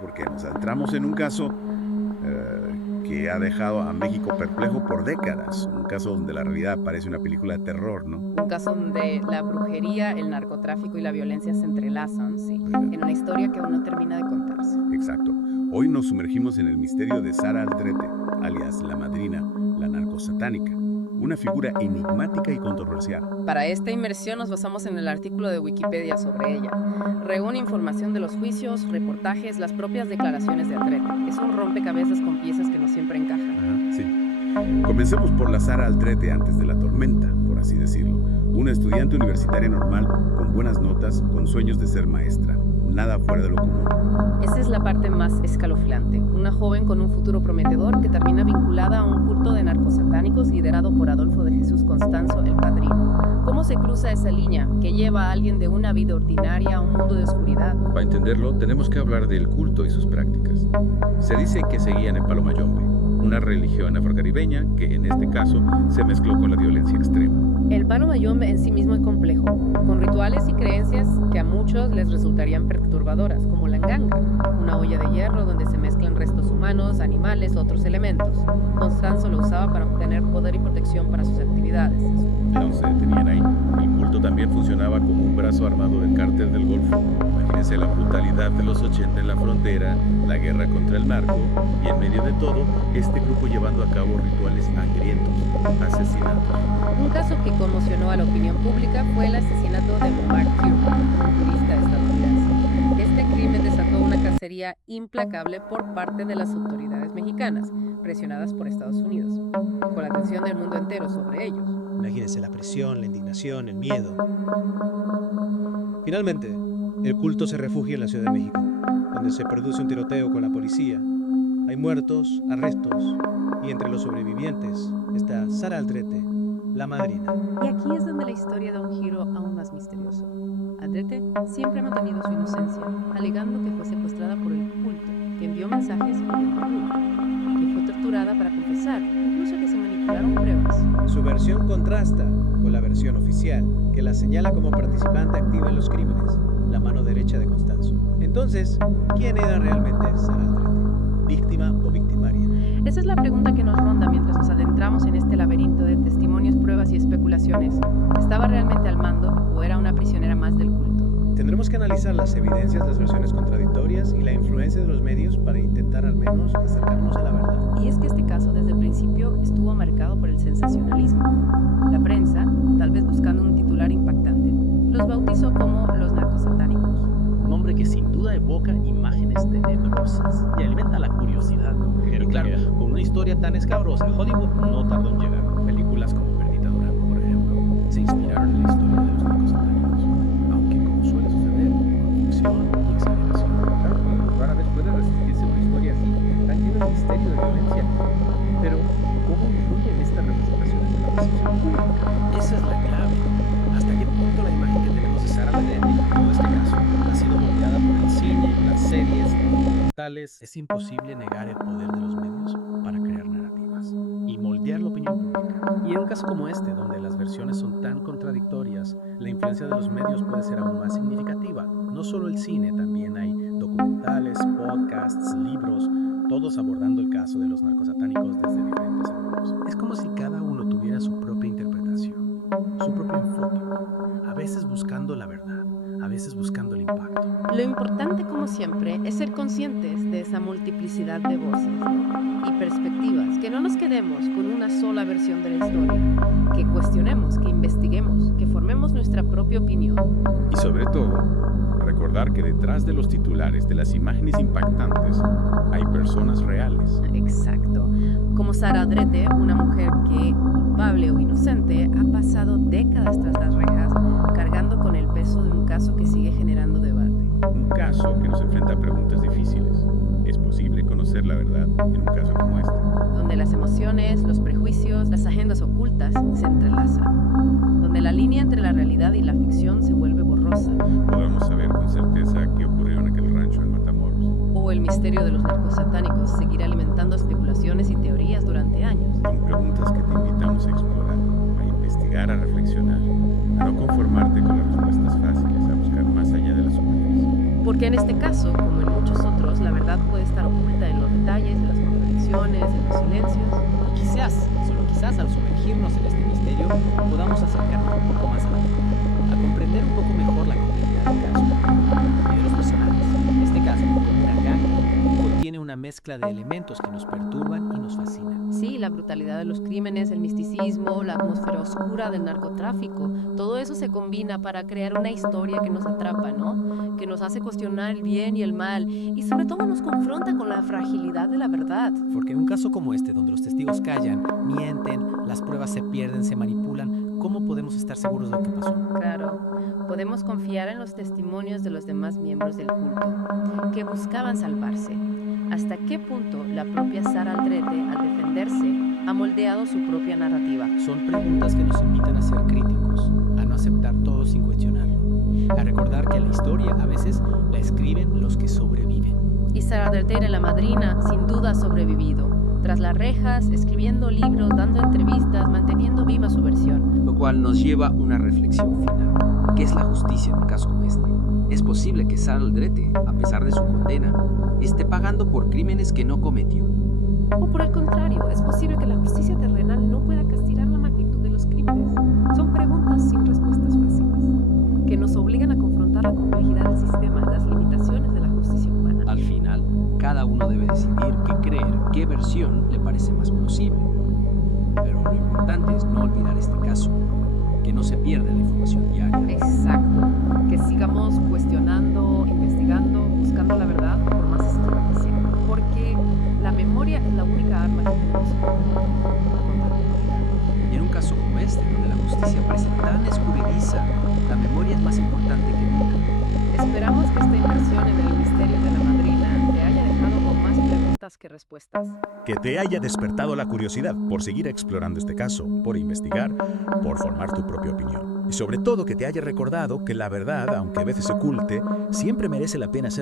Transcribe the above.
porque nos adentramos en un caso que ha dejado a México perplejo por décadas. Un caso donde la realidad parece una película de terror, ¿no? Un caso donde la brujería, el narcotráfico y la violencia se entrelazan, sí, Ajá, en una historia que aún no termina de contarse. exacto. Hoy nos sumergimos en el misterio de Sara Aldrete, alias La Madrina, la narcosatánica. Una figura enigmática y controversial. Para esta inmersión nos basamos en el artículo de Wikipedia sobre ella. Reúne información de los juicios, reportajes, las propias declaraciones de Aldrete. Es un rompecabezas con piezas que no siempre encajan. Ajá, sí. Comencemos por la Sara Aldrete antes de la tormenta, por así decirlo. Una estudiante universitaria normal, con buenas notas, con sueños de ser maestra. Nada fuera de lo común. Esa es la parte más escalofriante. Una joven con un futuro prometedor que termina vinculada a un culto de narcosatánicos liderado por Adolfo de Jesús Constanzo, el Padrino. ¿Cómo se cruza esa línea que lleva a alguien de una vida ordinaria a un mundo de oscuridad? Para entenderlo, tenemos que hablar del culto y sus prácticas. Se dice que seguían el Palomayombe, una religión afrocaribeña que en este caso se mezcló con la violencia extrema. El Palomayombe en sí mismo es complejo, con rituales y creencias que a muchos les resultarían perturbadoras, como la nganga, una olla de hierro donde se mezclan restos humanos, animales, otros elementos. Constanzo lo usaba para obtener poder y protección para sus actividades. No se detenían ahí. El culto también funcionaba como un brazo armado del cártel del Golfo. Imagínense la brutalidad de los 80 en la frontera, la guerra contra el narco y en medio de todo, este grupo llevando a cabo rituales sangrientos, asesinatos. Un caso que conmocionó a la opinión pública fue el asesinato de Muammar Kirkuk, un turista estadounidense. Este crimen desató una cacería implacable por parte de las autoridades mexicanas, presionadas por Estados Unidos, con la atención del mundo entero sobre ellos. Imagínense la presión, la indignación, el miedo. Finalmente, el culto se refugia en la Ciudad de México, donde se produce un tiroteo con la policía. Hay muertos, arrestos, y entre los sobrevivientes está Sara Aldrete, la madrina. Y aquí es donde la historia da un giro aún más misterioso. Aldrete siempre ha mantenido su inocencia, alegando que fue secuestrada por el culto, que envió mensajes pidiendo ayuda, que fue torturada para confesar, incluso que se manipularon pruebas. Su versión contrasta con la versión oficial, que la señala como participante activa en los crímenes, la mano derecha de Constanzo. Entonces, ¿quién era realmente Sara Aldrete? ¿Víctima o victimaria? Esa es la pregunta que nos ronda mientras nos adentramos en este laberinto de testimonios, pruebas y especulaciones. ¿Estaba realmente al mando o era una prisionera más del culto? Tendremos que analizar las evidencias, las versiones contradictorias y la influencia de los medios para intentar al menos acercarnos a la verdad. Y es que este caso desde el principio estuvo marcado por el sensacionalismo. La prensa, tal vez buscando un titular impactante, los bautizó como los narcosatánicos. Un nombre que sin duda evoca imágenes tenebrosas y alimenta la curiosidad. Y claro, con una historia tan escabrosa, Hollywood no tardó en llegar. Películas como Perdita Dorado, por ejemplo, se inspiraron en la historia de los narcosatánicos. Aunque, como suele suceder, con ficción y exageración. Claro, rara vez puede resistirse una historia así, tan llena de misterio y de violencia. Pero, ¿cómo influyen estas representaciones en la percepción pública? Esa es la clave. ¿Hasta qué punto la imagen que tenemos de Sara Aldrete, en todo este caso, ha sido moldeada por el cine, las series, los documentales? Es imposible negar el poder de los medios para crear narrativas y moldear la opinión pública. Y en un caso como este, donde las versiones son tan contradictorias, la influencia de los medios puede ser aún más significativa. No solo el cine, también hay documentales, podcasts, libros, todos abordando el caso de los narcosatánicos desde diferentes ángulos. Es como si cada uno tuviera su propia interpretación, su propio enfoque, a veces buscando la verdad, a veces buscando el impacto. Lo importante, como siempre, es ser conscientes de esa multiplicidad de voces, ¿no? Y perspectivas, que no nos quedemos con una sola versión de la historia, que cuestionemos, que investiguemos, que formemos nuestra propia opinión. Y sobre todo, recordar que detrás de los titulares, de las imágenes impactantes, hay personas reales. Exacto. Como Sara Aldrete, una mujer que, culpable o inocente, ha pasado décadas tras las rejas, cargando con el peso de un caso que sigue generando debate. Un caso que nos enfrenta a preguntas difíciles. ¿Es posible conocer la verdad en un caso como este? Donde las emociones, los prejuicios, las agendas ocultas se entrelazan. Donde la línea entre la realidad y la ficción se vuelve borrosa. Podemos saber con certeza qué ocurrió en aquel rancho en Matamoros. O el misterio de los narcosatánicos seguirá alimentando especulaciones y teorías durante años. Son preguntas que te invitamos a explorar, a investigar, a reflexionar, a no conformarte con las respuestas fáciles, a buscar más allá de la superficie. Porque en este caso, como en muchos otros, Quizás al sumergirnos en este misterio podamos acercarnos un poco más a la verdad, a comprender un poco mejor la complejidad del caso y de los personajes. En este caso, como una ganga, contiene una mezcla de elementos que nos perturban y nos fascinan. Sí, la brutalidad de los crímenes, el misticismo, la atmósfera oscura del narcotráfico, todo eso se combina para crear una historia que nos atrapa, ¿no? Que nos hace cuestionar el bien y el mal y sobre todo nos confronta con la fragilidad de la verdad. Porque en un caso como este, donde los testigos callan, mienten, las pruebas se pierden, se manipulan, ¿cómo podemos estar seguros de lo que pasó? Claro, podemos confiar en los testimonios de los demás miembros del culto, que buscaban salvarse. ¿Hasta qué punto la propia Sara Aldrete, al defenderse, ha moldeado su propia narrativa? Son preguntas que nos invitan a ser críticos, a no aceptar todo sin cuestionarlo, a recordar que la historia a veces la escriben los que sobreviven. Y Sara Aldrete, la madrina, sin duda ha sobrevivido. Tras las rejas, escribiendo libros, dando entrevistas, manteniendo viva su versión. Lo cual nos lleva a una reflexión final. ¿Qué es la justicia en un caso como este? Es posible que Sara Aldrete, a pesar de su condena, esté pagando por crímenes que no cometió. O por el contrario, es posible que la justicia terrenal no pueda castigar la magnitud de los crímenes. Son preguntas sin respuestas fáciles, que nos obligan a confrontar la complejidad del sistema, las limitaciones de la justicia humana. Al final, cada uno debe decidir qué creer, qué versión le parece más plausible. Pero lo importante es no olvidar este caso, que no se pierda la información diaria. Exacto, que sigamos cuestionando, investigando, buscando la verdad por más extrema que sea. Porque la memoria es la única arma que tenemos contra la oscuridad. Y en un caso como este, donde la justicia parece tan escurridiza, la memoria es más importante que nunca. Esperamos que esta inmersión en el misterio de la madrina te haya dejado con más preguntas que respuestas. Que te haya despertado la curiosidad por seguir explorando este caso, por investigar, por formar tu propia opinión. Y sobre todo que te haya recordado que la verdad, aunque a veces se oculte, siempre merece la pena ser